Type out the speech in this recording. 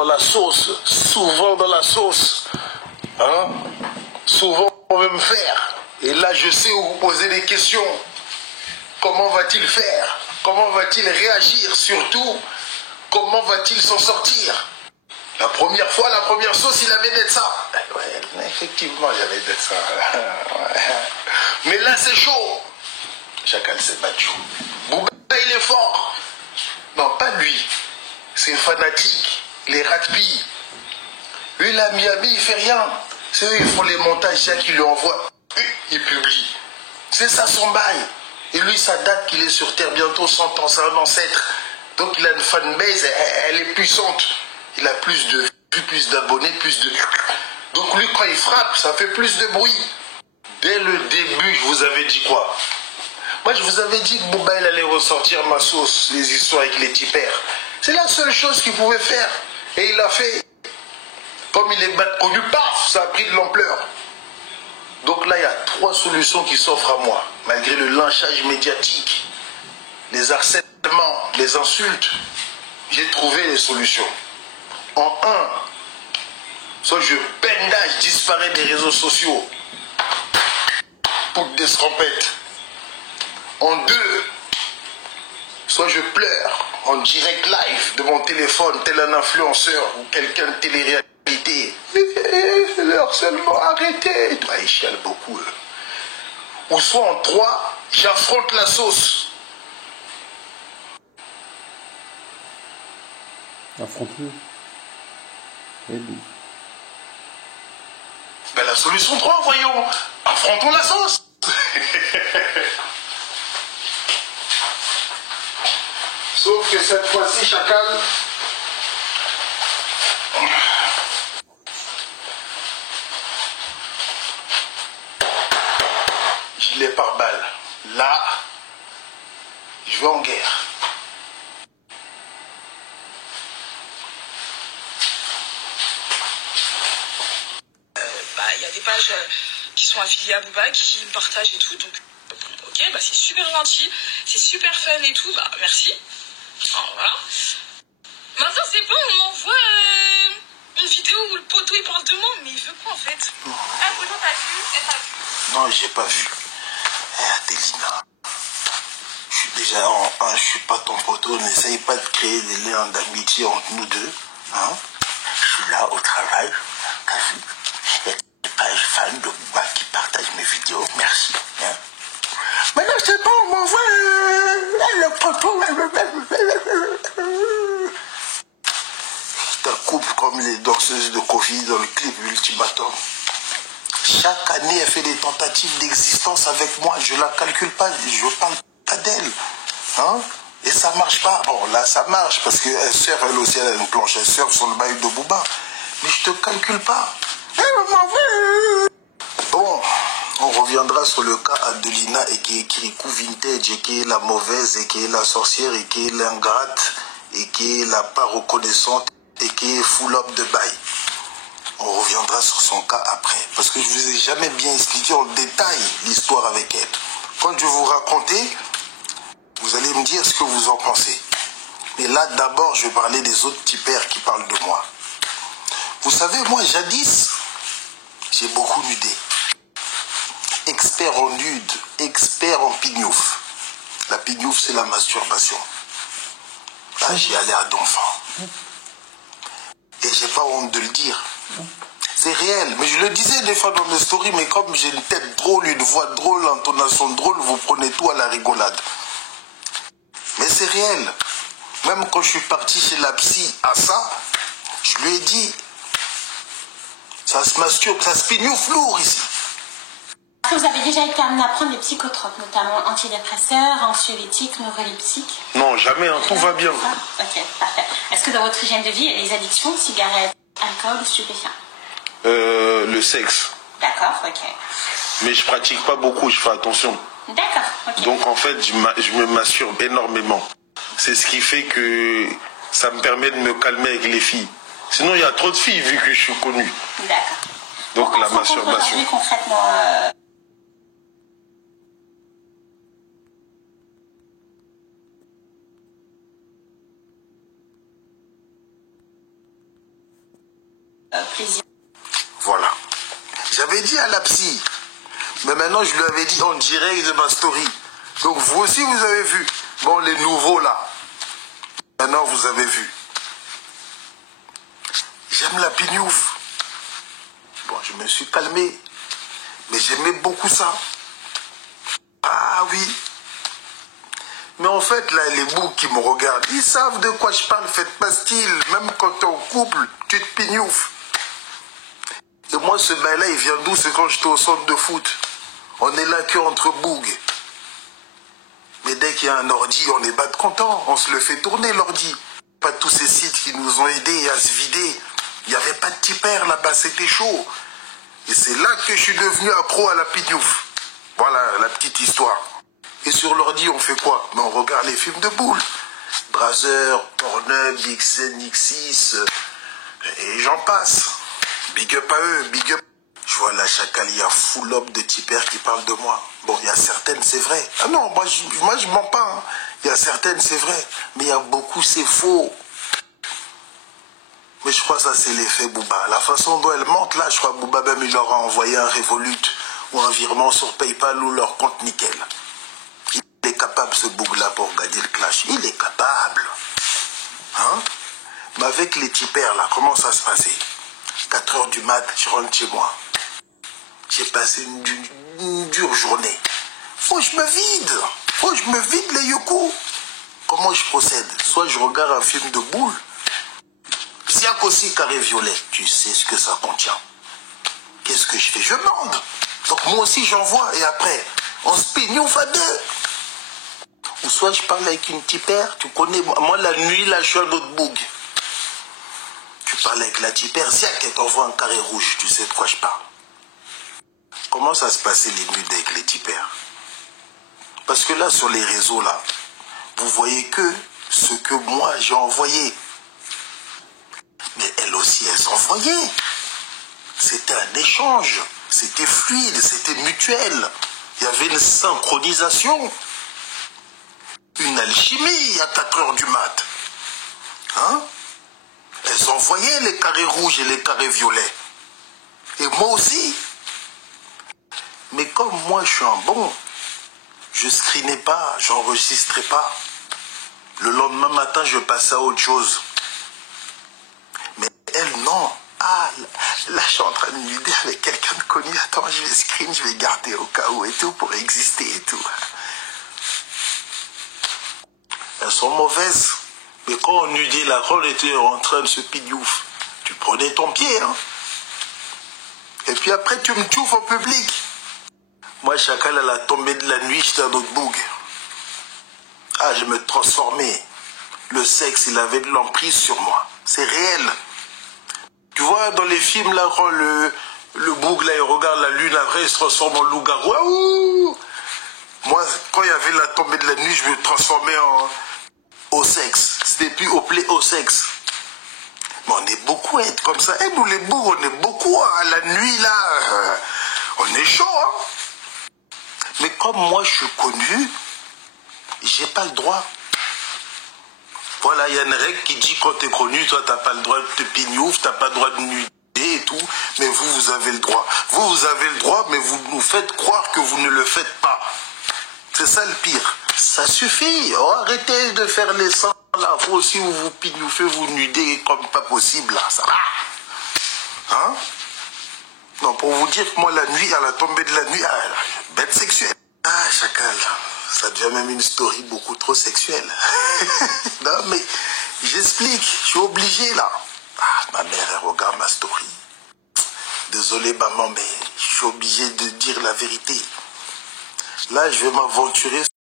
dans la sauce, souvent dans la sauce. Hein? Souvent on veut me faire. Et là je sais où vous posez des questions. Comment va-t-il faire? Comment va-t-il réagir? Surtout, comment va-t-il s'en sortir? La première fois, la première sauce, il avait d'être ça. Ouais, effectivement, j'avais d'être ça. Ouais. Mais là, c'est chaud. Chacal s'est battu. Bouba, il est fort. Non, pas lui. C'est fanatique. Les ratpis. Lui, là, Miami, il fait rien. C'est eux, ils font les montages, c'est eux qui lui envoient. Il publie. C'est ça son bail. Et lui, ça date qu'il est sur Terre bientôt 100 ans, c'est un ancêtre. Donc il a une fanbase, elle est puissante. Il a plus de vues, plus d'abonnés, plus de... Donc lui, quand il frappe, ça fait plus de bruit. Dès le début, je vous avais dit quoi? Moi, je vous avais dit que Bouba, il allait ressortir ma sauce, les histoires avec les tipeurs. C'est la seule chose qu'il pouvait faire. Et il l'a fait. Comme il est bas connu, paf, ça a pris de l'ampleur. Donc là, il y a 3 solutions qui s'offrent à moi, malgré le lynchage médiatique, les harcèlements, les insultes. J'ai trouvé les solutions. En 1, soit je pendage, disparais des réseaux sociaux pour des scampettes. En 2, soit je pleure en direct live de mon téléphone, tel un influenceur ou quelqu'un de télé-réalité. Le harcèlement, arrêtez. Toi, ils chialent beaucoup. Ou soit en 3, j'affronte la sauce. Affronte-le. Ben la solution 3, voyons. Affrontons la sauce. Sauf que cette fois-ci, Chacal, je l'ai par balle. Là, je vais en guerre. Il y a des pages qui sont affiliées à Booba, qui me partagent et tout, donc ok, bah c'est super gentil, c'est super fun et tout, bah merci. Alors, voilà. Maintenant c'est bon, on m'envoie une vidéo où le poteau il parle de moi, mais il veut quoi en fait? Ah, poteau, t'as vu? T'as vu? Non, j'ai pas vu. Adélina, je suis déjà en 1, je suis pas ton poteau, n'essaye pas de créer des liens d'amitié entre nous deux. Hein? Je suis là au travail, t'as vu? Il y a des pages fans de Booba qui partagent mes vidéos, merci. Hein? Maintenant c'est bon, on m'envoie le poteau. Je te coupe comme les danseuses de Kofi dans le clip Ultimatum. Chaque année, elle fait des tentatives d'existence avec moi. Je ne la calcule pas, je parle pas d'elle. Hein? Et ça marche pas. Bon, là, ça marche parce qu'elle surfe, elle aussi, elle a une planche, elle surfe sur le bail de Booba. Mais je te calcule pas. Bon, on reviendra sur le cas Adelina et qui est Kirikou Vintage et qui est la mauvaise et qui est la sorcière et qui est l'ingrate et qui est la pas reconnaissante et qui est full up de bail. On reviendra sur son cas après. Parce que je ne vous ai jamais bien expliqué en détail l'histoire avec elle. Quand je vais vous raconter, vous allez me dire ce que vous en pensez. Mais là, d'abord, je vais parler des autres tipeurs qui parlent de moi. Vous savez, moi, jadis, j'ai beaucoup nudé. Expert en nude, expert en pignouf. La pignouf, c'est la masturbation. Là, j'y allais à Donfant. Et j'ai pas honte de le dire. C'est réel. Mais je le disais des fois dans mes stories, mais comme j'ai une tête drôle, une voix drôle, une intonation drôle, vous prenez tout à la rigolade. Mais c'est réel. Même quand je suis parti chez la psy à ça, je lui ai dit, ça se masturbe, ça se pignouffe lourd ici. Est-ce que vous avez déjà été amené à prendre des psychotropes, notamment antidépresseurs, anxiolytiques, neuroleptiques? Non, jamais, hein, tout va bien. Ok, parfait. Est-ce que dans votre hygiène de vie, il y a des addictions, cigarettes, alcool ou stupéfiants? Le sexe. D'accord, ok. Mais je pratique pas beaucoup, je fais attention. D'accord, ok. Donc en fait, je me masturbe énormément. C'est ce qui fait que ça me permet de me calmer avec les filles. Sinon, il y a trop de filles vu que je suis connu. D'accord. Donc la masturbation. Concrètement, plaisir. Voilà. J'avais dit à la psy, mais maintenant je lui avais dit en direct de ma story. Donc vous aussi vous avez vu. Bon, les nouveaux là, maintenant vous avez vu. J'aime la pignouf. Bon, je me suis calmé, mais j'aimais beaucoup ça. Ah oui. Mais en fait, là, les boucs qui me regardent, ils savent de quoi je parle, faites pas style. Même quand t'es en couple, tu te pignoufes. Et moi, ce bail-là, il vient d'où? C'est quand j'étais au centre de foot. On est là que entre bougs. Mais dès qu'il y a un ordi, on est pas content. On se le fait tourner, l'ordi. Pas tous ces sites qui nous ont aidés à se vider. Il n'y avait pas de tipper là-bas, c'était chaud. Et c'est là que je suis devenu accro à la pignouf. Voilà la petite histoire. Et sur l'ordi, on fait quoi? Mais on regarde les films de boules. Brother, Pornhub, XN, X6, et j'en passe. Big up à eux, big up. Je vois la chacal, il y a full up de tipeurs qui parlent de moi. Bon, il y a certaines, c'est vrai. Ah non, moi je mens pas. Hein. Il y a certaines, c'est vrai. Mais il y a beaucoup, c'est faux. Mais je crois que ça, c'est l'effet Booba. La façon dont elle monte, là, je crois que Booba même, il leur a envoyé un Revolut ou un virement sur PayPal ou leur compte nickel. Il est capable, ce boug-là, pour regarder le clash. Il est capable. Hein? Mais avec les tipeurs, là, comment ça se passait? 4 h du mat, je rentre chez moi. J'ai passé une dure journée. Faut que je me vide. Faut que je me vide les yoko. Comment je procède? Soit je regarde un film de boule. Siak aussi, carré violet. Tu sais ce que ça contient. Qu'est-ce que je fais? Je demande. Donc moi aussi j'envoie. Et après, on se pignouffe à deux. Ou soit je parle avec une tipère. Tu connais, moi la nuit, là, je suis un autre boug. Tu parles avec la tipère. Siak, elle t'envoie un carré rouge. Tu sais de quoi je parle. Comment ça se passait les nuits avec les tipeurs? Parce que là, sur les réseaux, là, vous voyez que ce que moi, j'ai envoyé. Mais elles aussi, elles envoyaient. C'était un échange. C'était fluide, c'était mutuel. Il y avait une synchronisation. Une alchimie à 4 h du mat. Hein? Elles envoyaient les carrés rouges et les carrés violets. Et moi aussi. Mais comme moi, je suis un bon, je ne screenais pas, j'enregistrais pas. Le lendemain matin, je passais à autre chose. Mais elle, non. Ah, là, je suis en train de m'aider avec quelqu'un de connu. Attends, je vais screen, je vais garder au cas où et tout, pour exister et tout. Elles sont mauvaises. Mais quand on nudait là, quand on était en train de se pignouf, tu prenais ton pied, hein. Et puis après, tu me touffes en public. Moi, chacal, à la tombée de la nuit, j'étais un autre boug. Ah, je me transformais. Le sexe, il avait de l'emprise sur moi. C'est réel. Tu vois, dans les films, là, quand le boug, là, il regarde la lune, après, il se transforme en loup-garou. Ouh! Moi, quand il y avait la tombée de la nuit, je me transformais au sexe. C'était plus au play au sexe. Mais on est beaucoup à être comme ça. Et nous, les bougs, on est beaucoup, hein. La nuit, là, on est chaud, hein. Mais comme moi, je suis connu, j'ai pas le droit. Voilà, il y a une règle qui dit quand tu es connu, toi, tu n'as pas le droit de te pignouf, tu n'as pas le droit de nuder et tout, mais vous avez le droit. Vous avez le droit, mais vous nous faites croire que vous ne le faites pas. C'est ça le pire. Ça suffit. Oh, arrêtez de faire les sangs, là. Vous aussi, vous vous pignoufez, vous nudez comme pas possible, là. Ça va. Hein? Non, pour vous dire que moi, la nuit, à la tombée de la nuit, bête sexuelle. Ah, chacal. Ça devient même une story beaucoup trop sexuelle. Non, mais j'explique. Je suis obligé, là. Ah, ma mère, elle regarde ma story. Désolé, maman, mais je suis obligé de dire la vérité. Là, je vais m'aventurer